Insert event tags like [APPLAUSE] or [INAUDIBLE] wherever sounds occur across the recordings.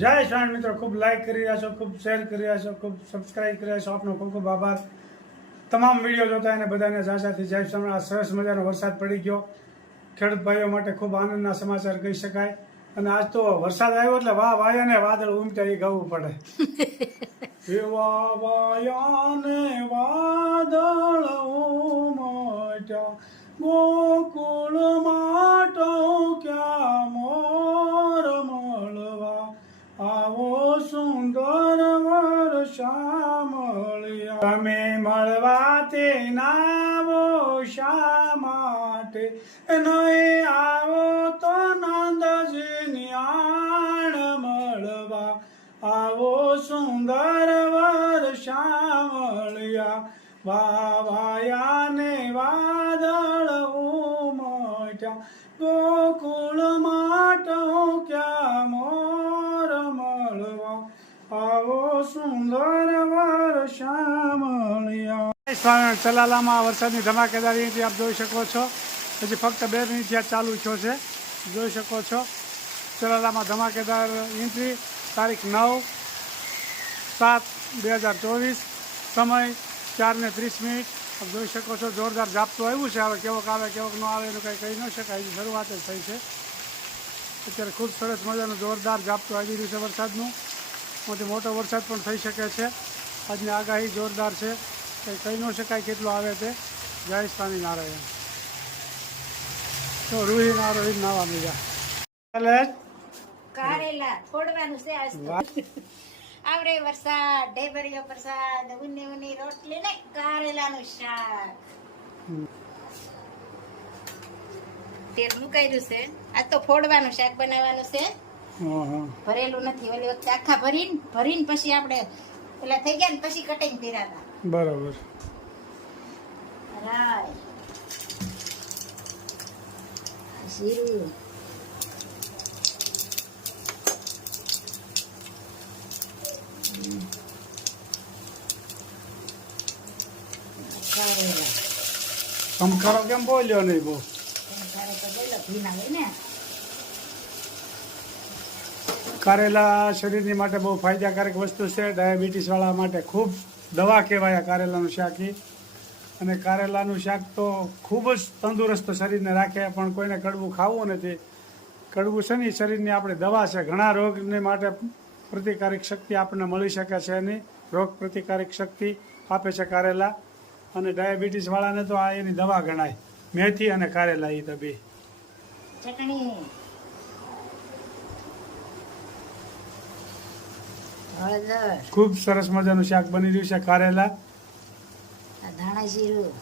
જય શ્રાણ મિત્રો ખૂબ લાઇક કરી રહ્યા છો ખૂબ શેર કરી રહ્યા છો ખૂબ સબસ્ક્રાઇબ કરી રહ્યા છો. આપનો ખૂબ ખૂબ આભાર. તમામ વીડિયો જોતા અને બધાને સાસાથી જય શ્રાણ આ સરસ મજાનો વરસાદ પડી ગયો. ખેડૂત ભાઈઓ માટે ખૂબ આનંદના સમાચાર કહી શકાય. અને આજ તો વરસાદ આવ્યો એટલે વાહ વાયા ને વાદળ ઉમટ્યા એ ગાવું પડે. [LAUGHS] એવા વાયા ને વાદળ ઉમટ્યા ગોકુળ માટો ક્યાં મોર મળવા આવો સુંદર વર્ષા મળ્યા તમે મળવા તે નાવો શા માટે? નહીં આવો તો નંદજી આણ મળવા. આવો સુંદર વર્ષા મળ્યા વાવાયા ને વાદળ ઉમટ્યા. ગોકુળ માટો ક્યાં મોર મળવા? આવો સુંદર સ્વામી ચલાલામાં વરસાદની ધમાકેદારી અહીંથી આપ જોઈ શકો છો. હજી ફક્ત બે મિનિટ ત્યાં ચાલુ થયો છે. જોઈ શકો છો. ચલાલામાં ધમાકેદાર એન્ટ્રી તારીખ નવ સાત બે હજાર ચોવીસ. સમય ચાર ને ત્રીસ મિનિટ. આપ જોઈ શકો છો, જોરદાર જાપતું આવ્યું છે. હવે કેવોક આવે, કેવોક ન આવે એનું કંઈ કહી ન શકાય. હજી શરૂઆત જ થઈ છે. અત્યારે ખૂબ સરસ મજાનું જોરદાર જાપતું આવી રહ્યું છે વરસાદનું. મોટી મોટો વરસાદ પણ થઈ શકે છે. આજની આગાહી જોરદાર છે. કંઈ કહી ન શકાય કેટલું આવે તે. જય સ્વામિનારાયણ. તો રૂહી ના રોહિત નાવા મીજા કારેલા ફોડવાનું છે આજ તો. વરસાદ ઢેબરિયો પ્રસાદ ઉની ઉની રોટલી ને કારેલાનું શાક. હમ. મુકાઈ મુકાયેલું છે. આજ તો ફોડવાનું શાક બનાવવાનું છે. ભરેલું નથી. ઓલી વખતે આખા ભરીને ભરીને પછી આપણે પેલા થઈ ગયા ને પછી કટિંગ કર્યા હતા. બરાબર. રાય. જીરું સમખારો કેમ બોલ્યો નહીં બહુ તારે તો બોલો ભીના હોય ને કારેલા શરીરની માટે બહુ ફાયદાકારક વસ્તુ છે. ડાયાબિટીસ વાળા માટે ખૂબ દવા કહેવાય કારેલાનું શાક એ અને કારેલાનું શાક તો ખૂબ જ તંદુરસ્ત શરીરને રાખે, પણ કોઈને કડવું ખાવું નથી. કડવું છે ને શરીરની આપણે દવા છે. ઘણા રોગને માટે પ્રતિકારક શક્તિ આપણને મળી શકે છે એની રોગ પ્રતિકારક શક્તિ આપે છે કારેલા. અને ડાયાબિટીસ વાળાને તો આ એની દવા ગણાય. મેથી અને કારેલા એ તો બે. ચટણી. ખૂબ સરસ મજાનું શાક બની રહ્યું છે કારેલા. આ ધાણા જીરું.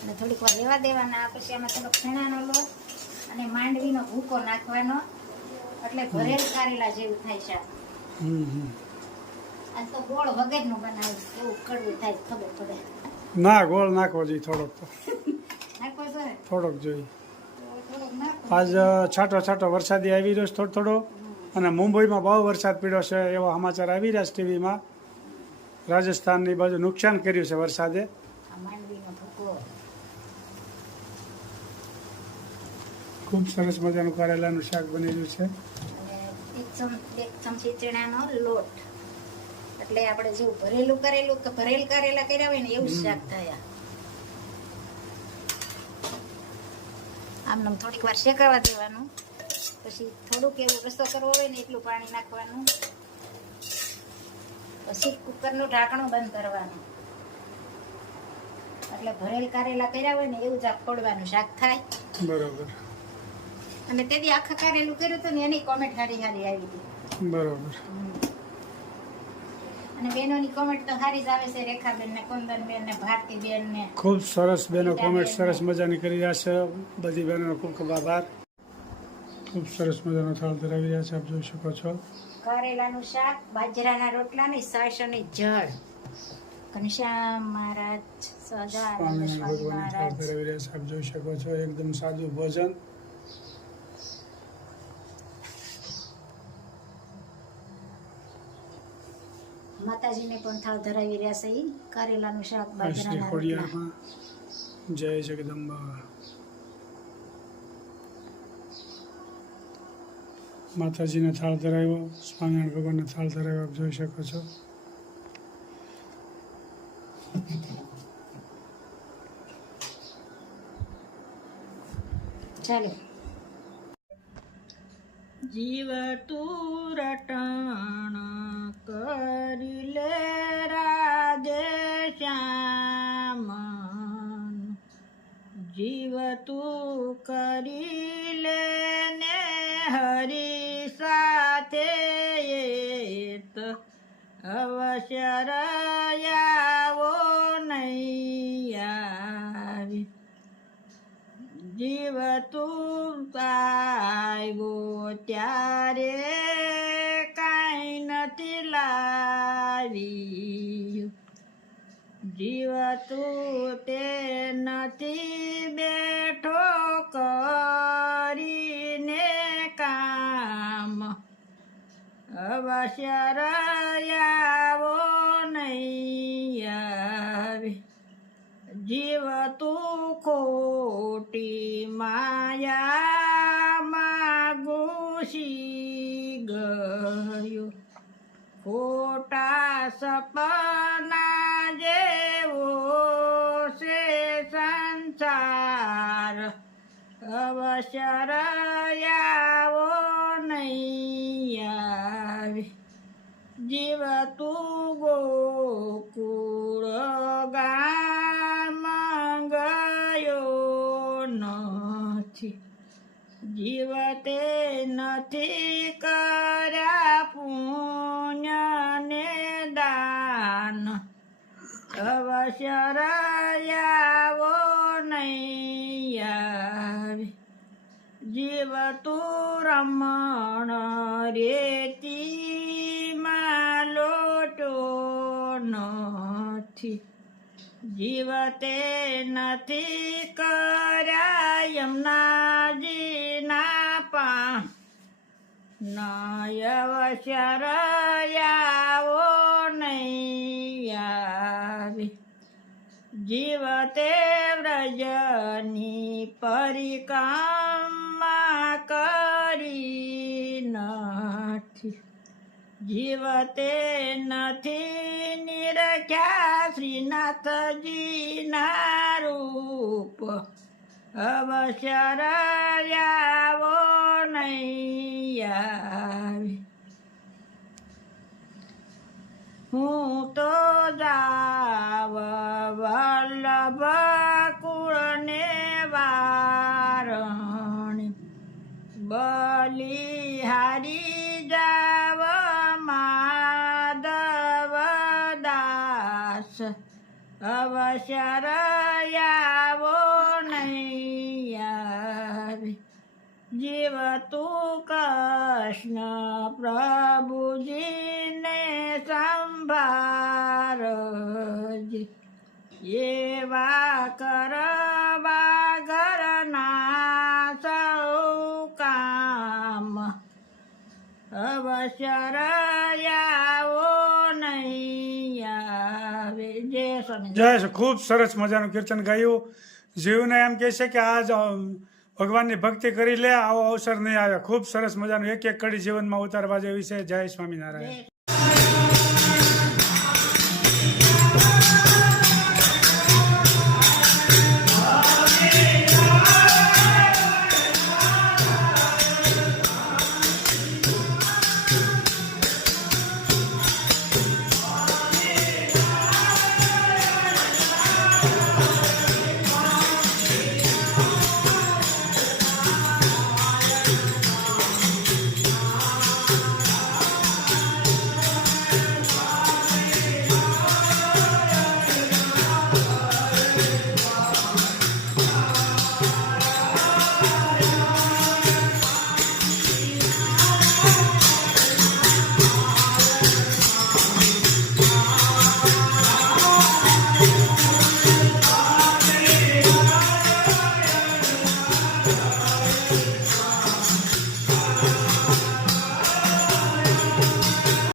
અને થોડીક વાર રેવા દેવાના પછી આમાં થોડોક ફેણાનો લોટ અને માંડવીનો ભૂકો નાખવાનો. એટલે ભરેલ કારેલા જેવું થાય છે હમ હમ. આ તો ગોળ વગરનું બનાવીશ એવું કડવું થાય ખબર પડે. ના ગોળ નાખવો જોઈએ થોડોક તો. નાખવો જોઈએ? થોડોક જોઈએ. આજ છાંટો છાંટો વરસાદી આવી રહ્યો છે થોડો થોડો. અને મુંબઈમાં બહુ વરસાદ પડ્યો છે એવા સમાચાર આવી રહ્યા છે ટીવીમાં. રાજસ્થાનની બાજુ નુકસાન કર્યું છે વરસાદે. ખૂબ સરસ મજાનું કારેલાનું શાક બનેલું છે. લોટ એટલે આપણે જેવું ભરેલું કરેલું કે ભરેલ કરેલા કર્યા હોય ને એવું શાક થયા આમ થોડીક વાર શેકાવા દેવાનું. પછી થોડુંક એવું રસો કરવો હોય ને એટલું પાણી નાખવાનું. પછી કુકરનું ઢાંકણું બંધ કરવાનું. એટલે ભરેલ કારેલા કર્યા હોય ને એવું જ ફોડવાનું શાક થાય. બરોબર. અને તેથી આખા કારેલું કર્યું હતું ને એની કોમેન્ટ હારી હારી આવી હતી. બરોબર. અને બેનોની કોમેન્ટ તો સારી જ આવે છે રેખાબેન ને કુંદનબેન ને ભારતીબેન ને ખૂબ સરસ બેનો કોમેન્ટ સરસ મજાની કરી રહ્યા છે. બધી બહેનોનો ખૂબ ખૂબ આભાર. ખૂબ સરસ મજાનો થાળ ધરાવી રહ્યા છે આપ જોઈ શકો છો. કારેલાનું શાક બાજરાના રોટલા ને સાસ અને જળ. ઘનશ્યામ મહારાજ સ્વામી ભગવાન થાળ ધરાવી રહ્યા છે આપ જોઈ શકો છો એકદમ સાદું ભોજન. માતાજીને પણ થાળ ધરાવી રહ્યા છે કારેલાનું શાક બાજરાના જય જગદંબા. માતાજીને થાળ ધરાવ્યો સ્વામિનારાયણ ભગવાનને થાળ ધરાવ્યો આપ જોઈ શકો છો. ચાલો. જીવ તું રટણ કરી લે રાધે શ્યામ જીવ તું કરી સાથે એત અવશ્ય રયાવો નહીં આવી. જીવ તું આવ્યો ત્યારે કાંઈ નથી લાવી જીવ તું તે નથી બેઠો કરીને અવશ્ય રયાવો નહીં આવે જીવ તું ખોટી માયામાં ઘૂસી ગયો. ખોટા સપના જેવો છે સંસાર. અવશ્ય રયાવો નહીં આવે જીવ તું ગોકુળ ગામ ગયો નથી. જીવતે નથી કર્યા પુણ્ય ને દાન અવશ્ય રયાવો નહીં આવે જીવ તું રમણ રેતીમાં નથી. જીવતે નથી કર્યા યમુનાજીના પા નયવશ્ય રયાવો નહીં આવે. જીવતે વ્રજની પરિકામા કરી નથી જીવતે નથી નિરખ્યા શ્રીનાથજીના રૂપ. અવશ્ય રયાવો નહીં આવે. હું તો જાવ વલ્લભ કુળને વારણી. બલિહારી જાવ અવશ્ય રયાવો નહીં જીવ તું કૃષ્ણ પ્રભુજીને સંભારજ એવા કરવા ઘરના સૌ કામ અવશ્ય જય ખૂબ સરસ મજાનું કીર્તન ગાયું. જીવને એમ કહે છે કે આજ અ, ભગવાનની ભક્તિ કરી લે આવો અવસર નહીં આવે ખૂબ સરસ મજાનું એક એક કડી જીવનમાં ઉતારવા જેવી છે. જય સ્વામિનારાયણ.